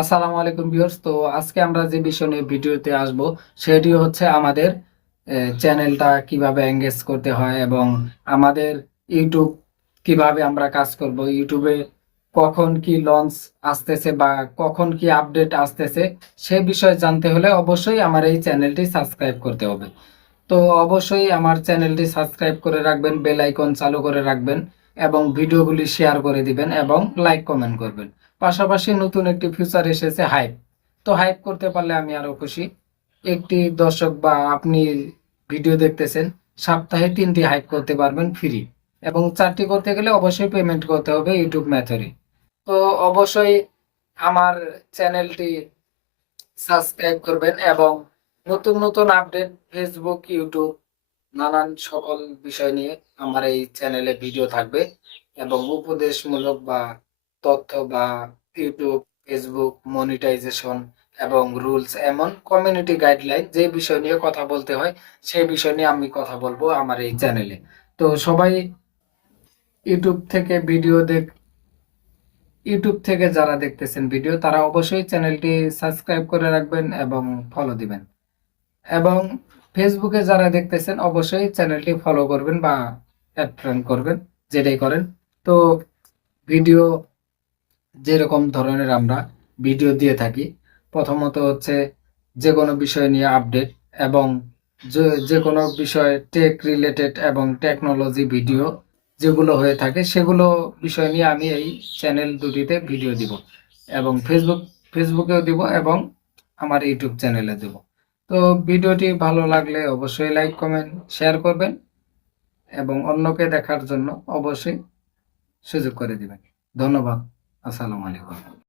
আসসালামু আলাইকুম ভিউয়ার্স। তো আজকে আমরা যে বিষয় নিয়ে ভিডিওতে আসব সেটি হচ্ছে আমাদের চ্যানেলটা কিভাবে এঙ্গেজ করতে হয় এবং আমাদের ইউটিউব কিভাবে আমরা কাজ করব, ইউটিউবে কখন কি লঞ্চ আসতেছে বা কখন কি আপডেট আসতেছে সে বিষয়ে জানতে হলে অবশ্যই আমার এই চ্যানেলটি সাবস্ক্রাইব করতে হবে। তো অবশ্যই আমার চ্যানেলটি সাবস্ক্রাইব করে রাখবেন, বেল আইকন চালু করে রাখবেন এবং ভিডিওগুলি শেয়ার করে দিবেন এবং লাইক কমেন্ট করবেন। পাশাপাশি নতুন একটি ফিচার এসেছে হাইপ। তো হাইপ করতে পারলে আমি আরো খুশি। একটি দর্শক বা আপনি ভিডিও দেখতেছেন, সপ্তাহে 3টি হাইপ করতে পারবেন ফ্রি এবং 4টি করতে গেলে অবশ্যই পেমেন্ট করতে হবে ইউটিউব মেথডে। তো অবশ্যই আমার চ্যানেলটি সাবস্ক্রাইব করবেন এবং নতুন নতুন আপডেট ফেসবুক, ইউটিউব নানান সকল বিষয় নিয়ে আমার এই চ্যানেলে ভিডিও থাকবে এবং উপদেশমূলক বা তথ্য বা ইউটিউব, ফেসবুক মনিটাইজেশন এবং রুলস এমন কমিউনিটি গাইডলাইন যে বিষয় নিয়ে কথা বলতে হয় সেই বিষয় নিয়ে আমি কথা বলবো আমার এই চ্যানেলে। তো সবাই ইউটিউব থেকে ভিডিও দেখ ইউটিউব থেকে যারা দেখতেছেন ভিডিও তারা অবশ্যই চ্যানেলটি সাবস্ক্রাইব করে রাখবেন এবং ফলো দিবেন এবং ফেসবুকে যারা দেখতেছেন অবশ্যই চ্যানেলটি ফলো করবেন বা অ্যাড ফ্রেন্ড করবেন, যেটাই করেন। তো ভিডিও যেরকম ধরনের আমরা ভিডিও দিয়ে থাকি, প্রথমত হচ্ছে যে কোনো বিষয় নিয়ে আপডেট এবং যে কোনো বিষয় টেক রিলেটেড এবং টেকনোলজি ভিডিও যেগুলো হয়ে থাকে সেগুলো বিষয় নিয়ে আমি এই চ্যানেল দুটিতে ভিডিও দিব এবং ফেসবুকেও দিব এবং আমার ইউটিউব চ্যানেলে দেব। তো ভিডিওটি ভালো লাগলে অবশ্যই লাইক কমেন্ট শেয়ার করবেন এবং অন্যকে দেখার জন্য অবশ্যই সুযোগ করে দিবেন। ধন্যবাদ। আসসালামু আলাইকুম।